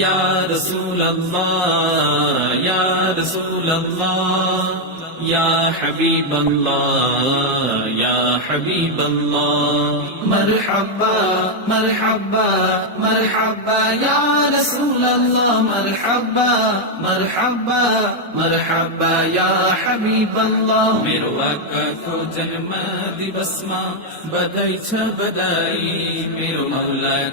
یا رسول اللہ یا رسول اللہ یا حبیب اللہ یا حبیب اللہ مرحبا مرحبا مرحبا یا رسول اللہ مرحبا مرحبا مرحبا یا حبیب اللہ میرو آقا کو جنم દિવસમાં બધાઈ છ બધાઈ મેરો મૌલા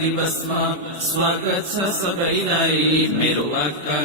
દિવસમાં સ્વાગત છ સબૈરાઈ મેરો આકા